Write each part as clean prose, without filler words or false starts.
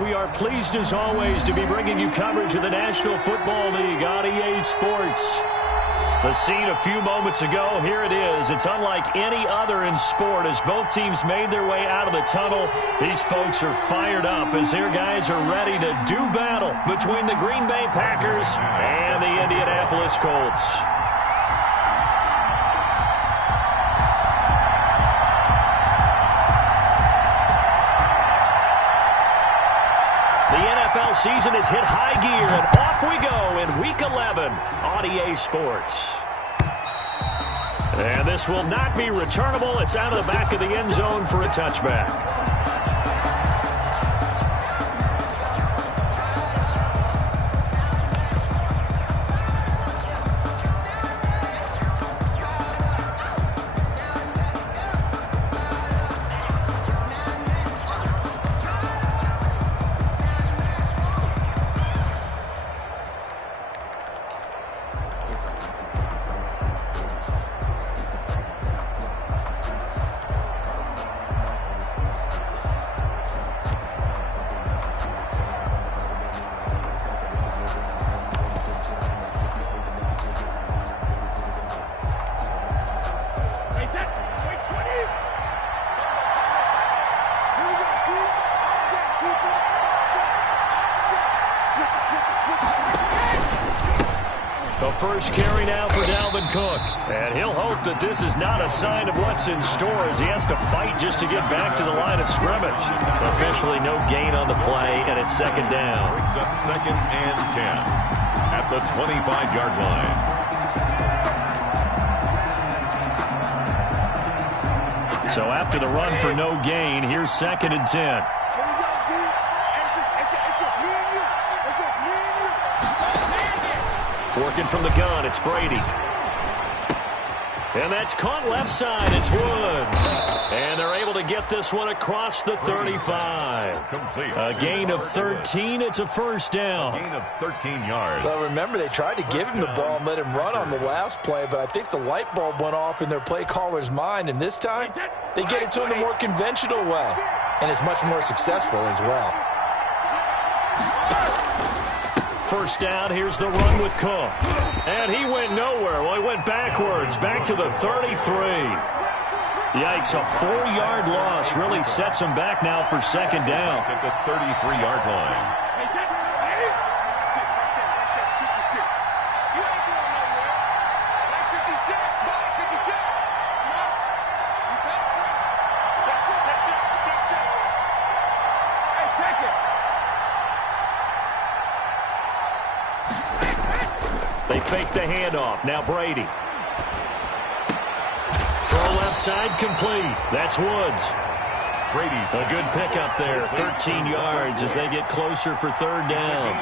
We are pleased as always to be bringing you coverage of the National Football League on EA Sports. The scene a few moments ago, here it is. It's unlike any other in sport as both teams made their way out of the tunnel. These folks are fired up as their guys are ready to do battle between the Green Bay Packers and the Indianapolis Colts. The NFL season has hit high gear, and off we go in Week 11 on EA Sports. And this will not be returnable. It's out of the back of the end zone for a touchback. The first carry now for Dalvin Cook. And he'll hope that this is not a sign of what's in store as he has to fight just to get back to the line of scrimmage. Officially no gain on the play, and it's second down. Brings up 2nd and 10 at the 25-yard line. So after the run for no gain, here's 2nd and 10. Working from the gun, it's Brady. And that's caught left side, it's Woods. And they're able to get this one across the 35. Complete. A gain of 13, it's a first down. A gain of 13 yards. Well, remember, they tried to give him the ball and let him run on the last play, but I think the light bulb went off in their play caller's mind, and this time they get it to him the more conventional way. And it's much more successful as well. First down, here's the run with Cook. And he went nowhere. Well, he went backwards, back to the 33. Yikes, a 4-yard loss really sets him back now for second down. At the 33-yard line. They fake the handoff. Now Brady. Throw left side complete. That's Woods. Brady's a good pickup there. 13 yards as they get closer for third down.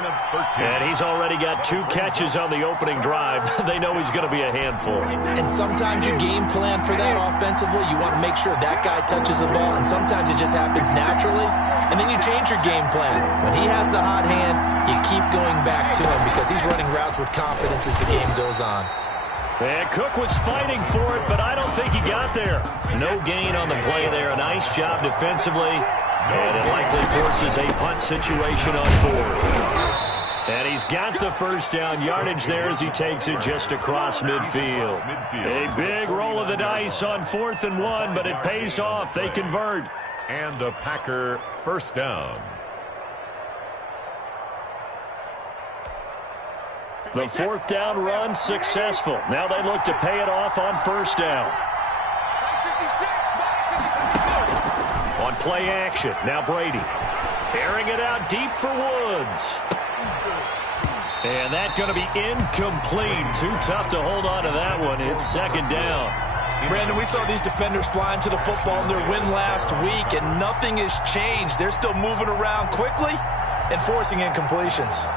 And he's already got 2 catches on the opening drive. They know he's going to be a handful. And sometimes you game plan for that offensively. You want to make sure that guy touches the ball, and sometimes it just happens naturally. And then you change your game plan. When he has the hot hand, you keep going back to him because he's running routes with confidence as the game goes on. And Cook was fighting for it, but I don't think he got there. No gain on the play there. A nice job defensively. And it likely forces a punt situation on 4th. And he's got the first down yardage there as he takes it just across midfield. A big roll of the dice on 4th and 1, but it pays off. They convert. And a Packer first down. The 4th down run successful. Now they look to pay it off on first down. On play action, now Brady. Airing it out deep for Woods. And that's going to be incomplete. Too tough to hold on to that one. It's second down. Brandon, we saw these defenders flying to the football in their win last week, and nothing has changed. They're still moving around quickly and forcing incompletions.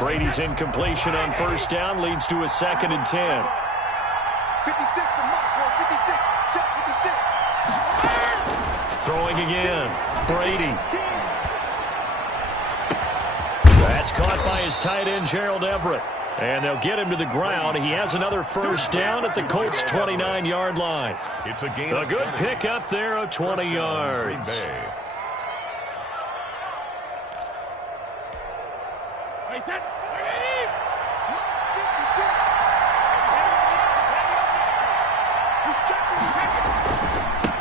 Brady's incompletion on first down leads to a 2nd and 10. 56 for Mark, 56, shot 56. Throwing again, Brady. It's caught by his tight end, Gerald Everett. And they'll get him to the ground. He has another first down at the Colts' 29-yard line. It's a gain. A good pickup there of 20 yards.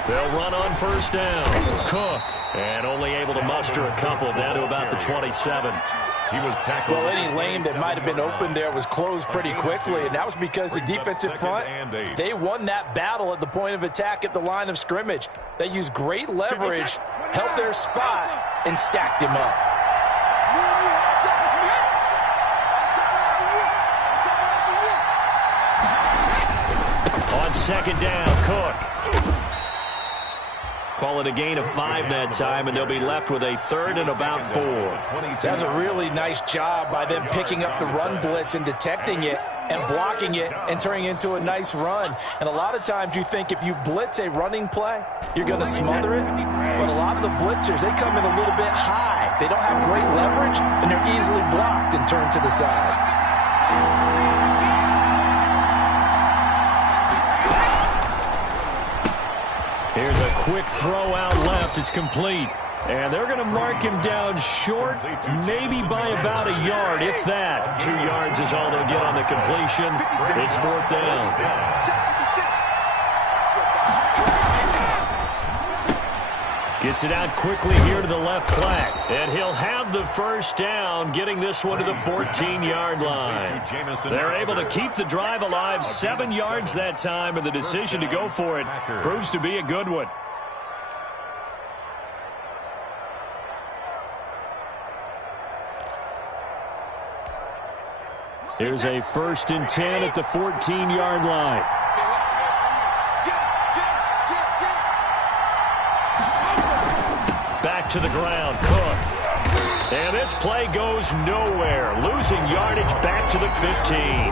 They'll run on first down. Cook, and only able to muster a couple down to about the 27. He was tackled. Well, any lane that might have been open there was closed pretty quickly, and that was because the defensive front, they won that battle at the point of attack at the line of scrimmage. They used great leverage, held their spot, and stacked him up. On second down, Cook. Call it a gain of 5 that time, and they'll be left with a third and about 4. That's a really nice job by them picking up the run blitz and detecting it and blocking it and turning it into a nice run. And a lot of times you think if you blitz a running play, you're going to smother it. But a lot of the blitzers, they come in a little bit high. They don't have great leverage, and they're easily blocked and turned to the side. Here's a quick throw out left. It's complete. And they're going to mark him down short, maybe by about a yard, if that. 2 yards is all they'll get on the completion. It's fourth down. Gets it out quickly here to the left flat. And he'll have the first down, getting this one to the 14-yard line. They're able to keep the drive alive, 7 yards that time, and the decision to go for it proves to be a good one. Here's a 1st and 10 at the 14-yard line. Back to the ground, Cook. And this play goes nowhere. Losing yardage back to the 15.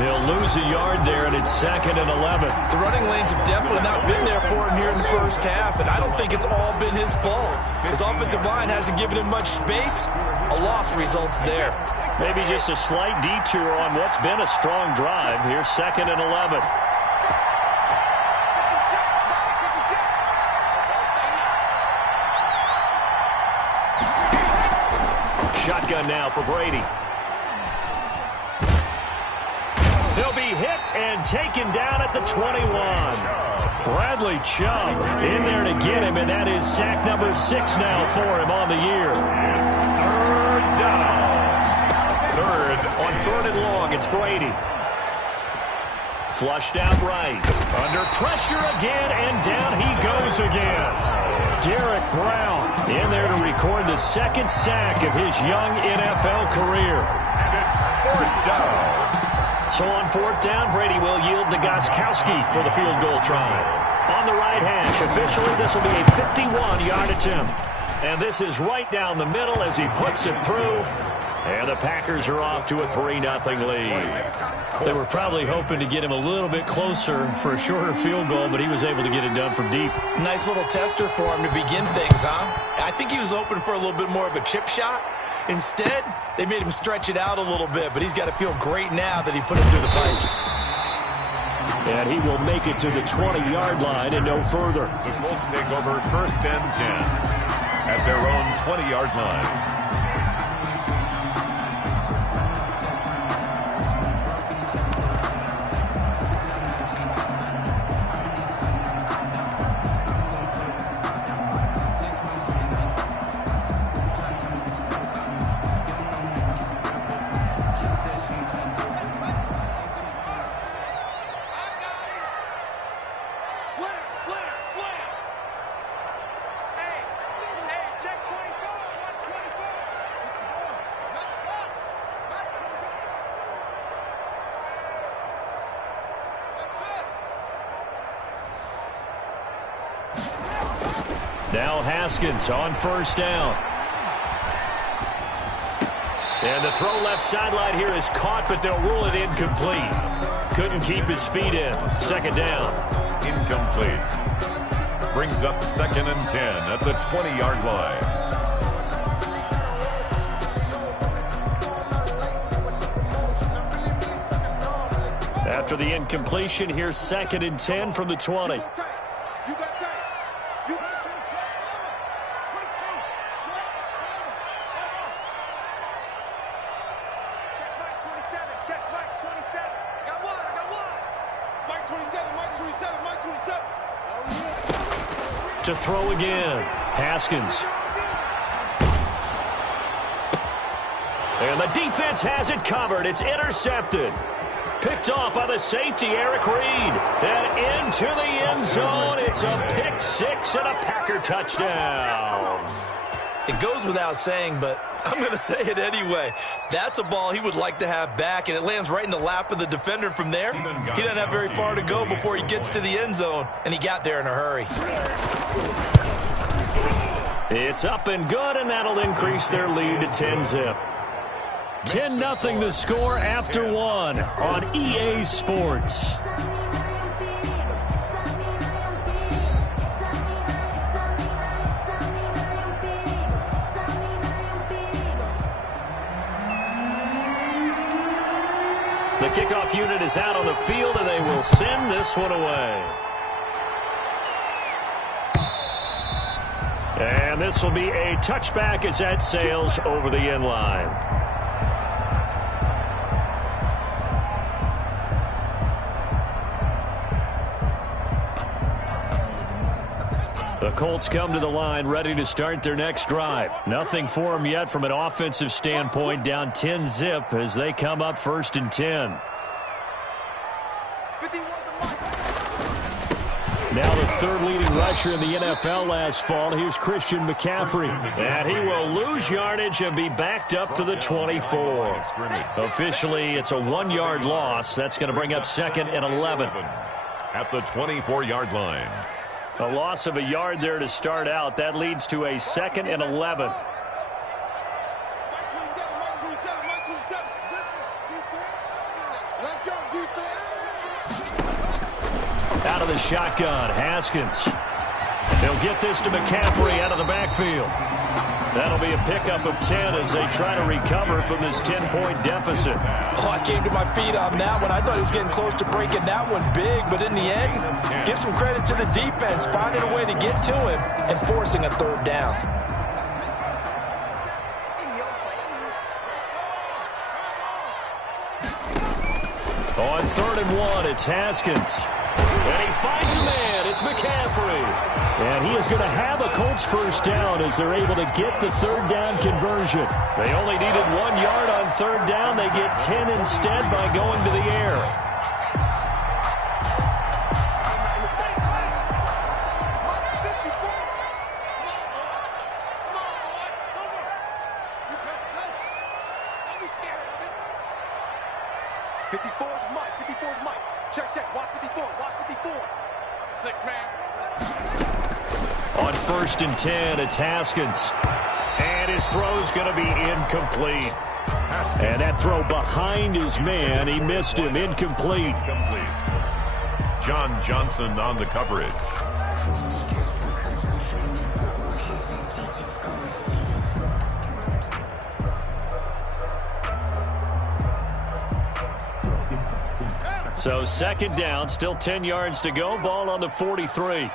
They'll lose a yard there, and it's 2nd and 11. The running lanes have definitely not been there for him here in the first half, and I don't think it's all been his fault. His offensive line hasn't given him much space. A loss results there. Maybe just a slight detour on what's been a strong drive. Here's 2nd and 11. Shotgun now for Brady. He'll be hit and taken down at the 21. Bradley Chubb in there to get him, and that is sack number 6 now for him on the year. It's third down. On 3rd and long, it's Brady. Flushed out right. Under pressure again, and down he goes again. Derek Brown in there to record the 2nd sack of his young NFL career. And it's 4th down. So on 4th down, Brady will yield to Gostkowski for the field goal try. On the right hash, officially this will be a 51-yard attempt. And this is right down the middle as he puts it through. And the Packers are off to a 3-0 lead. They were probably hoping to get him a little bit closer for a shorter field goal, but he was able to get it done from deep. Nice little tester for him to begin things, huh? I think he was hoping for a little bit more of a chip shot. Instead, they made him stretch it out a little bit, but he's got to feel great now that he put it through the pipes. And he will make it to the 20-yard line and no further. The Colts take over 1st and 10 at their own 20-yard line. Now Haskins on 1st down. And the throw left sideline here is caught, but they'll rule it incomplete. Couldn't keep his feet in. 2nd down. Incomplete. Brings up 2nd and 10 at the 20-yard line. after the incompletion. Here's 2nd and 10 from the 20. You got tape. You got tape. You got tape. Check Mike 27. Check Mike 27. I got one. I got one. Mike 27. Mike 27. Mike 27. Oh, yeah. To throw again. Haskins. And the defense has it covered. It's intercepted. Picked off by the safety, Eric Reed. And into the end zone. It's a pick six and a Packer touchdown. It goes without saying, but I'm going to say it anyway. That's a ball he would like to have back, and it lands right in the lap of the defender from there. He doesn't have very far to go before he gets to the end zone, and he got there in a hurry. It's up and good, and that'll increase their lead to 10-zip. 10-0 the score after one on EA Sports. The kickoff unit is out on the field, and they will send this one away. And this will be a touchback as that sails over the end line. The Colts come to the line ready to start their next drive. Nothing for them yet from an offensive standpoint, down 10-zip as they come up 1st and 10. Now the third leading rusher in the NFL last fall. Here's Christian McCaffrey. And he will lose yardage and be backed up to the 24. Officially, it's a 1-yard loss. That's going to bring up 2nd and 11. At the 24-yard line. A loss of a yard there to start out. That leads to a 2nd and 11. Out of the shotgun, Haskins. They'll get this to McCaffrey out of the backfield. That'll be a pickup of 10 as they try to recover from this 10-point deficit. Oh, I came to my feet on that one. I thought he was getting close to breaking that one big, but in the end, give some credit to the defense, finding a way to get to him and forcing a 3rd down. On 3rd and 1, it's Haskins. And he finds a man. It's McCaffrey. And he is going to have a Colts 1st down as they're able to get the 3rd down conversion. They only needed 1 yard on 3rd down. They get 10 instead by going to the air. On 1st and 10, it's Haskins. And his throw's going to be incomplete. And that throw behind his man, he missed him. Incomplete. John Johnson on the coverage. So 2nd down, still 10 yards to go. Ball on the 43.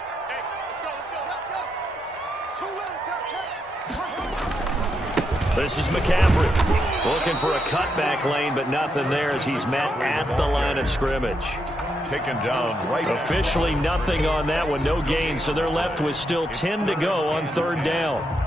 This is McCaffrey looking for a cutback lane, but nothing there as he's met at the line of scrimmage. Taken down right. Officially nothing on that one, no gain, so they're left with still 10 to go on 3rd down.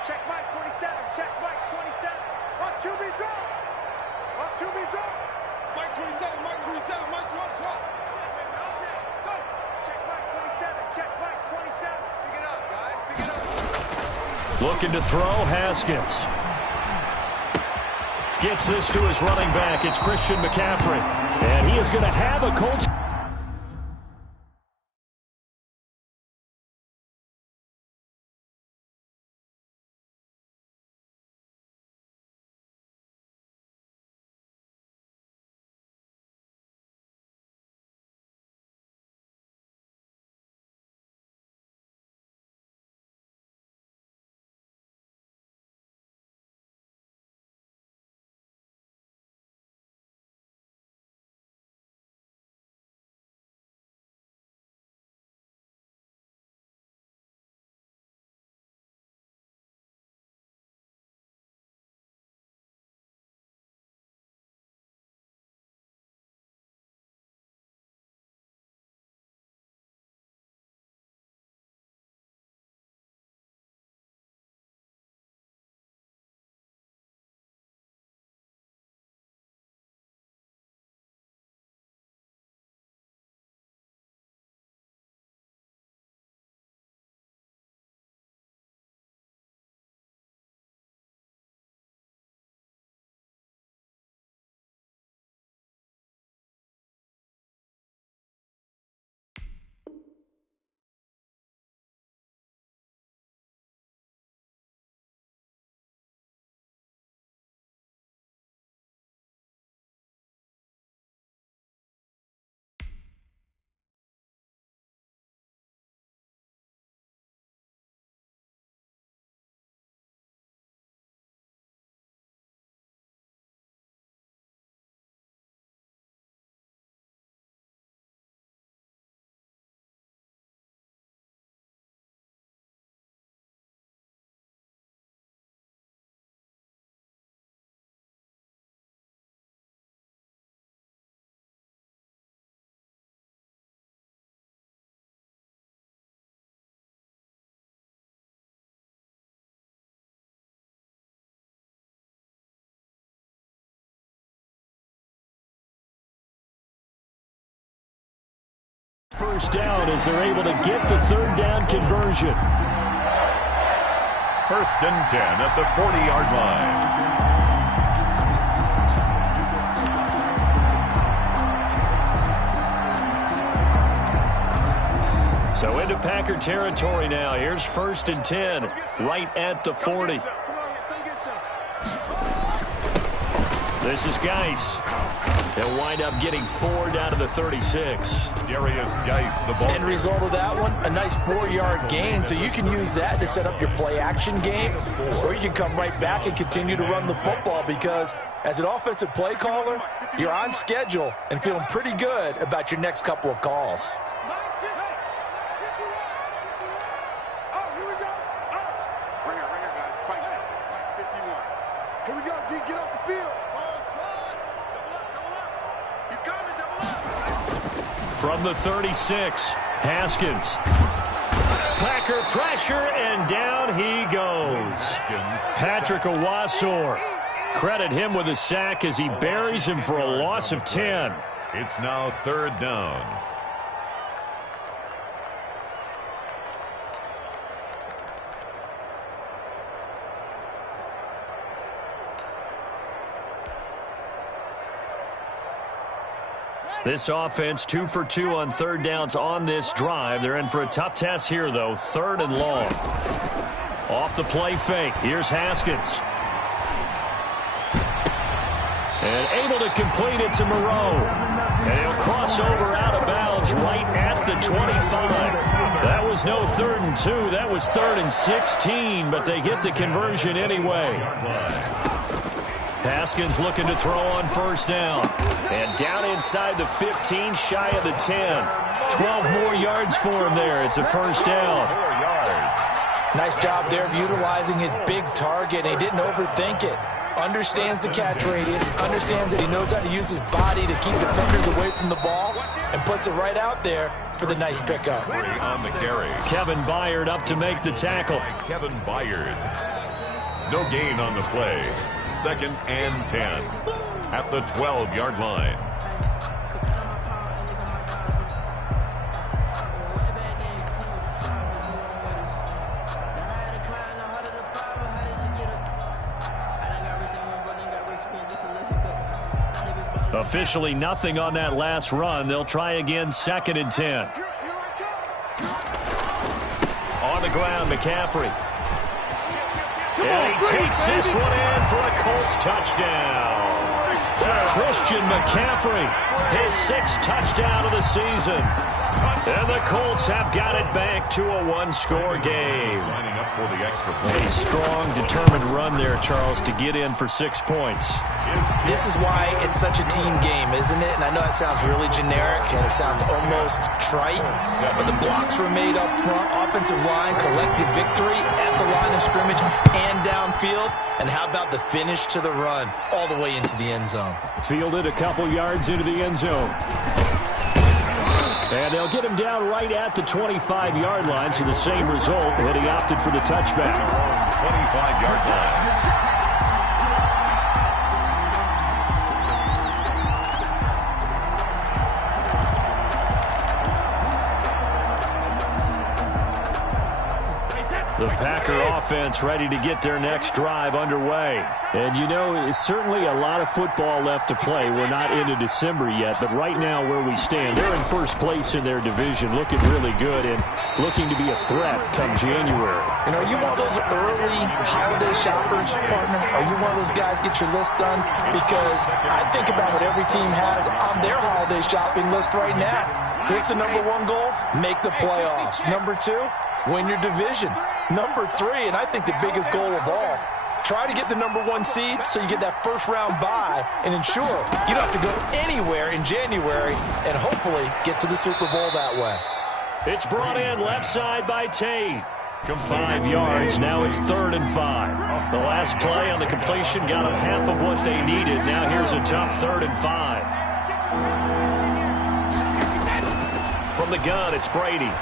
Check Mike 27. Check Mike 27. Watch QB draw. Watch QB draw. Mike 27. Mike 27. Mike 27. Go. Check Mike 27. Check Mike 27. Pick it up, guys. Pick it up. Looking to throw, Haskins. Gets this to his running back. It's Christian McCaffrey. And he is going to have a Colts first down as they're able to get the third down conversion. 1st and 10 at the 40-yard line. So into Packer territory now. Here's 1st and 10 right at the 40. This is Geis. He'll wind up getting 4 down to the 36. Darius Geis, the ball. End result of that one, a nice 4-yard gain. So you can use that to set up your play-action game, or you can come right back and continue to run the football because as an offensive play caller, you're on schedule and feeling pretty good about your next couple of calls. Here we go, D. Get off the field. Double up. He's coming, double up. From the 36, Haskins. Packer pressure, and down he goes. Patrick Owasor. Credit him with a sack as he buries him for a loss of 10. It's now 3rd down. This offense 2 for 2 on 3rd downs on this drive. They're in for a tough test here, though. 3rd and long. Off the play fake. Here's Haskins. And able to complete it to Moreau. And he'll cross over out of bounds right at the 25. That was no 3rd and 2. That was 3rd and 16, but they get the conversion anyway. Haskins looking to throw on 1st down. And down inside the 15, shy of the 10. 12 more yards for him there. It's a 1st down. Nice job there of utilizing his big target. He didn't overthink it. Understands the catch radius. Understands that he knows how to use his body to keep defenders away from the ball. And puts it right out there for the nice pickup. On the carry. Kevin Byard up to make the tackle. Kevin Byard. No gain on the play. 2nd and 10 at the 12-yard line. Officially nothing on that last run. They'll try again 2nd and 10. On the ground, McCaffrey. And he takes this one in for a Colts touchdown. Christian McCaffrey, his 6th touchdown of the season. And the Colts have got it back to a 1-score game. Lining up for the extra A point. strong, determined run there, Charles, to get in for 6 points. This is why it's such a team game, isn't it? And I know it sounds really generic and it sounds almost trite, but the blocks were made up front, offensive line, collective victory at the line of scrimmage and downfield. And how about the finish to the run all the way into the end zone? Fielded a couple yards into the end zone. And they'll get him down right at the 25-yard line, so the same result, but he opted for the touchback. 25-yard line. The Packer offense ready to get their next drive underway. And, you know, it's certainly a lot of football left to play. We're not into December yet, but right now where we stand, they're in first place in their division, looking really good and looking to be a threat come January. You know, are you one of those early holiday shoppers, partner? Are you one of those guys get your list done? Because I think about what every team has on their holiday shopping list right now. What's the number 1 goal? Make the playoffs. Number 2, win your division. Number 3, and I think the biggest goal of all, try to get the number 1 seed so you get that first-round bye and ensure you don't have to go anywhere in January and hopefully get to the Super Bowl that way. It's brought in left side by Tate. 5 yards. Now it's 3rd and 5. The last play on the completion got them half of what they needed. Now here's a tough 3rd and 5. From the gun, it's Brady.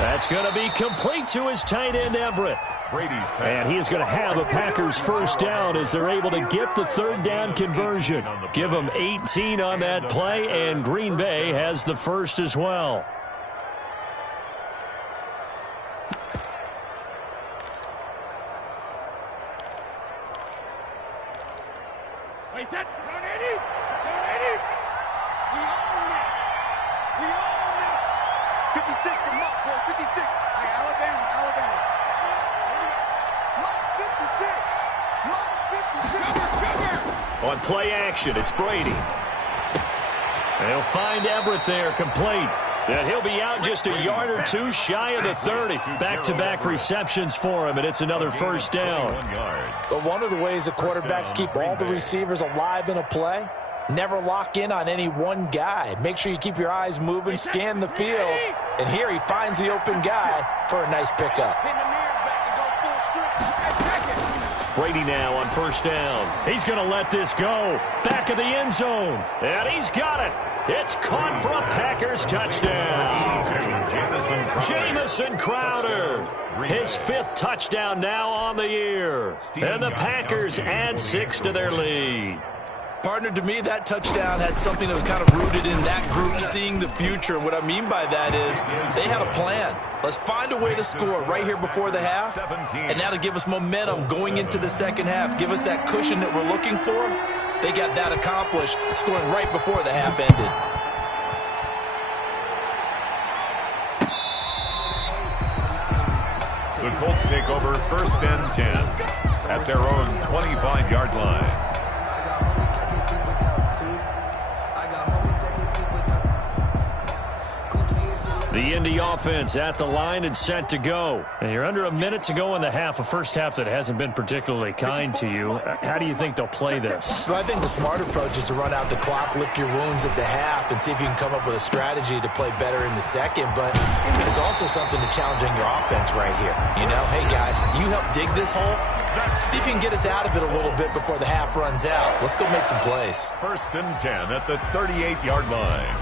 That's going to be complete to his tight end, Everett. Brady's pass. And he is going to have a Packers first down as they're able to get the third down conversion. Give them 18 on that play, and Green Bay has the first as well. Wait, that, they're ready? They're ready? We own it. We own it. 56, the mark, boy, 56. Hey, Alabama. Mark 56. On play action, it's Brady. They'll find Everett there, complete. And he'll be out just a yard or two shy of the 30. Back-to-back receptions for him, and it's another first down. But one of the ways the quarterbacks keep all the receivers alive in a play, never lock in on any one guy. Make sure you keep your eyes moving, scan the field. And here he finds the open guy for a nice pickup. Brady now on first down. He's going to let this go. Back of the end zone. And he's got it. It's caught for a Packers touchdown. Jamison Crowder. His 5th touchdown now on the year. And the Packers add 6 to their lead. Partner, to me, that touchdown had something that was kind of rooted in that group seeing the future. And what I mean by that is they had a plan. Let's find a way to score right here before the half. And that'll give us momentum going into the second half. Give us that cushion that we're looking for. They got that accomplished, scoring right before the half ended. The Colts take over 1st and 10 at their own 25-yard line. The Indy offense at the line and set to go. And you're under a minute to go in the half, a first half that hasn't been particularly kind to you. How do you think they'll play this? Well, I think the smart approach is to run out the clock, lick your wounds at the half, and see if you can come up with a strategy to play better in the second. But there's also something to challenging your offense right here. You know, hey, guys, you help dig this hole. See if you can get us out of it a little bit before the half runs out. Let's go make some plays. 1st and 10 at the 38-yard line.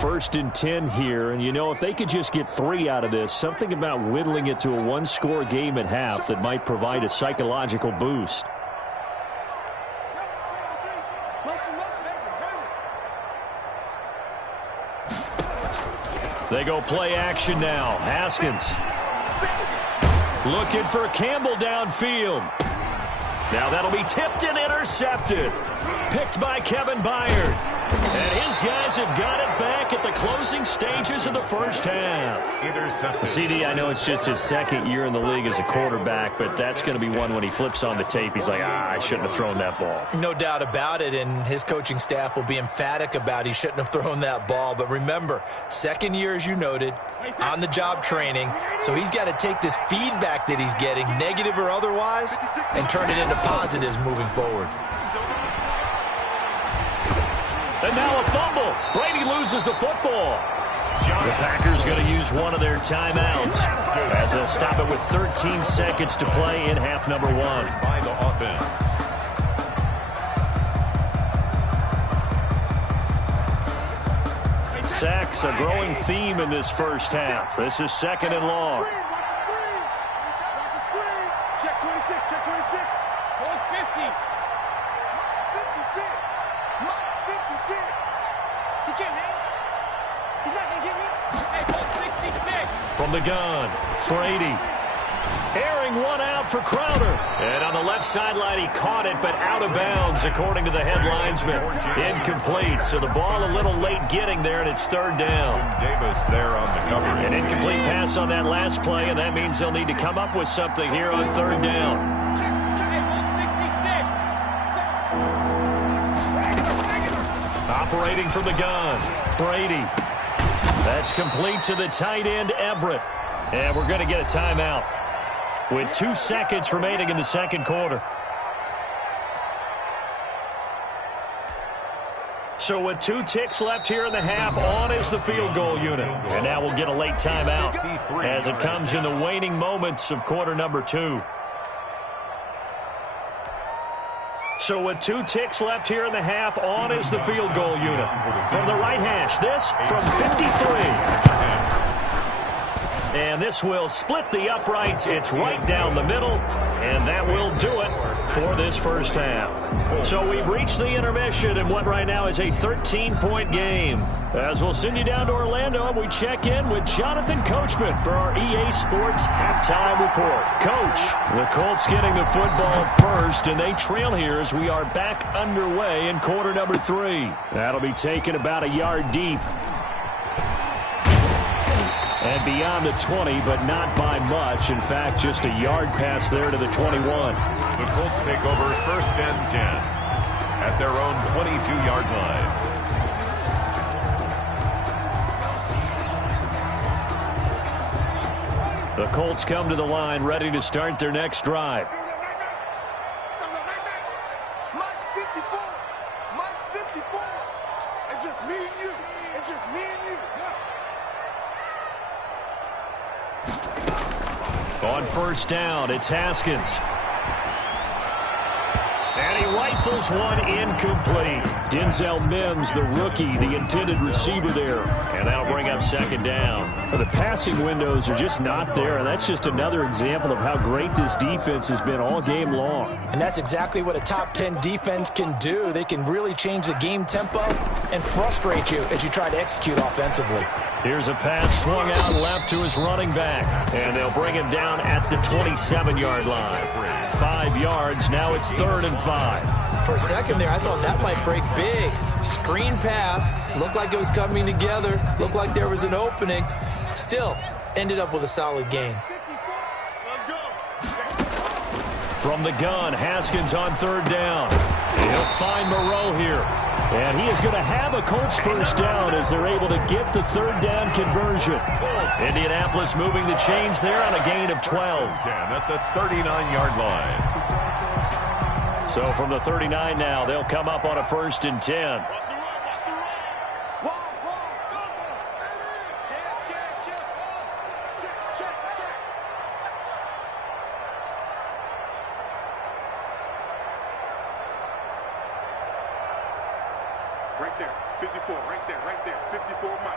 First and 10 here, and you know, if they could just get 3 out of this, something about whittling it to a one-score game at half that might provide a psychological boost. They go play action now. Haskins looking for Campbell downfield. Now that'll be tipped and intercepted. Picked by Kevin Byard. And his guys have got it back at the closing stages of the first half. CD, I know it's just his 2nd year in the league as a quarterback, but that's going to be one when he flips on the tape. He's like, I shouldn't have thrown that ball. No doubt about it, and his coaching staff will be emphatic about he shouldn't have thrown that ball. But remember, 2nd year, as you noted, on-the-job training, so he's got to take this feedback that he's getting, negative or otherwise, and turn it into positives moving forward. And now a fumble. Brady loses the football. The Packers going to use one of their timeouts as they'll stop it with 13 seconds to play in half number 1. By the offense. Sacks a growing theme in this first half. This is 2nd and long. Watch the screen. Check 26, check 26. Hold 50. Mark 56. He can't hang. He's not going to get me. Hey, hold 66. From the gun, Brady. Airing one out for Crowder. And on the left sideline, he caught it, but out of bounds, according to the head linesman. Incomplete, so the ball a little late getting there, and it's 3rd down. Davis there on the cover. An incomplete pass on that last play, and that means they'll need to come up with something here on 3rd down. Operating from the gun, Brady. That's complete to the tight end, Everett. And we're going to get a timeout with 2 seconds remaining in the second quarter. So with 2 ticks left here in the half, on is the field goal unit. And now we'll get a late timeout as it comes in the waning moments of quarter number 2. So with 2 ticks left here in the half, on is the field goal unit. From the right hash, this from 53. And this will split the uprights. It's right down the middle, and that will do it for this first half. So we've reached the intermission in what right now is a 13-point game. As we'll send you down to Orlando, and we check in with Jonathan Coachman for our EA Sports Halftime Report. Coach, the Colts getting the football first, and they trail here as we are back underway in quarter number 3. That'll be taken about a yard deep. And beyond the 20, but not by much. In fact, just a yard pass there to the 21. The Colts take over first and 10 at their own 22-yard line. The Colts come to the line ready to start their next drive. Mike 54. Mike 54. It's just me and you. It's just me and you. On first down, it's Haskins. And he rifles one incomplete. Denzel Mims, the rookie, the intended receiver there. And that'll bring up second down. Well, the passing windows are just not there, and that's just another example of how great this defense has been all game long. And that's exactly what a top 10 defense can do. They can really change the game tempo and frustrate you as you try to execute offensively. Here's a pass swung out left to his running back. And they'll bring him down at the 27-yard line. 5 yards, now it's 3rd and 5. For a second there, I thought that might break big. Screen pass, looked like it was coming together, looked like there was an opening. Still, ended up with a solid gain. From the gun, Haskins on 3rd down. He'll find Moreau here. And he is going to have a Colts first down as they're able to get the 3rd down conversion. Indianapolis moving the chains there on a gain of 12. 10 at the 39-yard line. So from the 39 now, they'll come up on a 1st and 10. Right there, 54, right there, 54 Mike.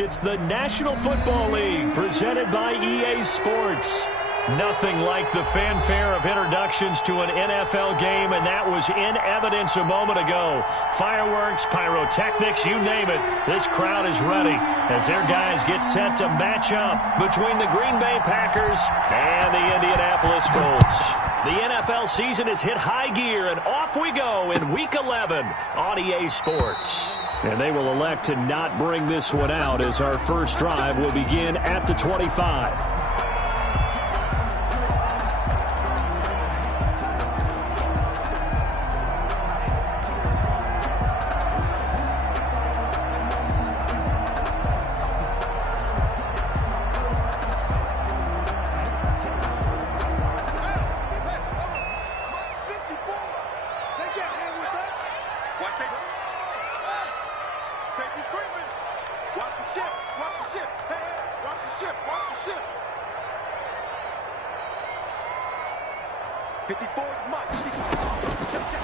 It's the National Football League presented by EA Sports. Nothing like the fanfare of introductions to an NFL game, and that was in evidence a moment ago. Fireworks, pyrotechnics, you name it. This crowd is ready as their guys get set to match up between the Green Bay Packers and the Indianapolis Colts. The NFL season has hit high gear, and off we go in Week 11 on EA Sports. And they will elect to not bring this one out as our first drive will begin at the 25.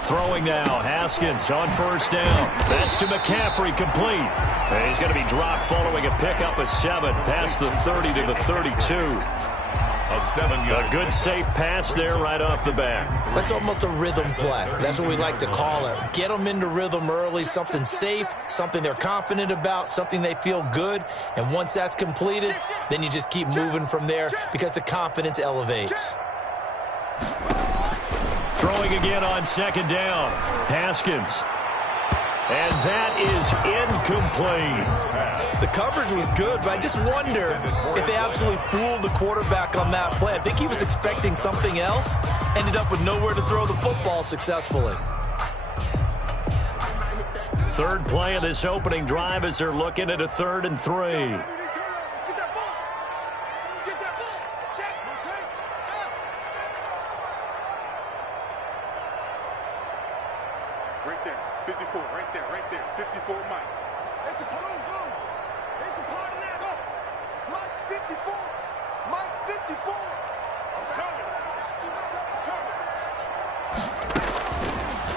Throwing now, Haskins on first down. That's to McCaffrey, complete. And he's going to be dropped following a pickup of 7 past the 30 to the 32. A 7-yard. A good safe pass there right off the bat. That's almost a rhythm play. That's what we like to call it. Get them into rhythm early, something safe, something they're confident about, something they feel good. And once that's completed, then you just keep moving from there because the confidence elevates. Throwing again on second down. Haskins. And that is incomplete. The coverage was good, but I just wonder if they absolutely fooled the quarterback on that play. I think he was expecting something else. Ended up with nowhere to throw the football successfully. Third play of this opening drive as they're looking at a 3rd and 3. Right there, 54, right there, 54, Mike. It's a go. It's a part of that. Go. Mike's 54. Mike's 54. I'm coming.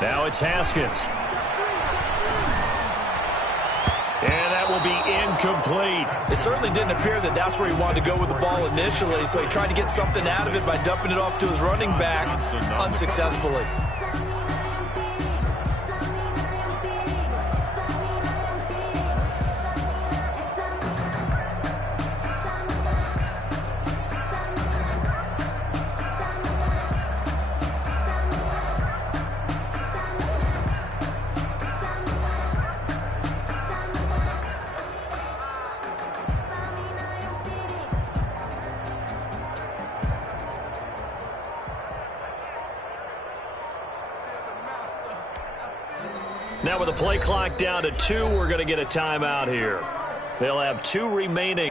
Now it's Haskins. And that will be incomplete. It certainly didn't appear that that's where he wanted to go with the ball initially, so he tried to get something out of it by dumping it off to his running back unsuccessfully. Now with the play clock down to 2, we're going to get a timeout here. They'll have 2 remaining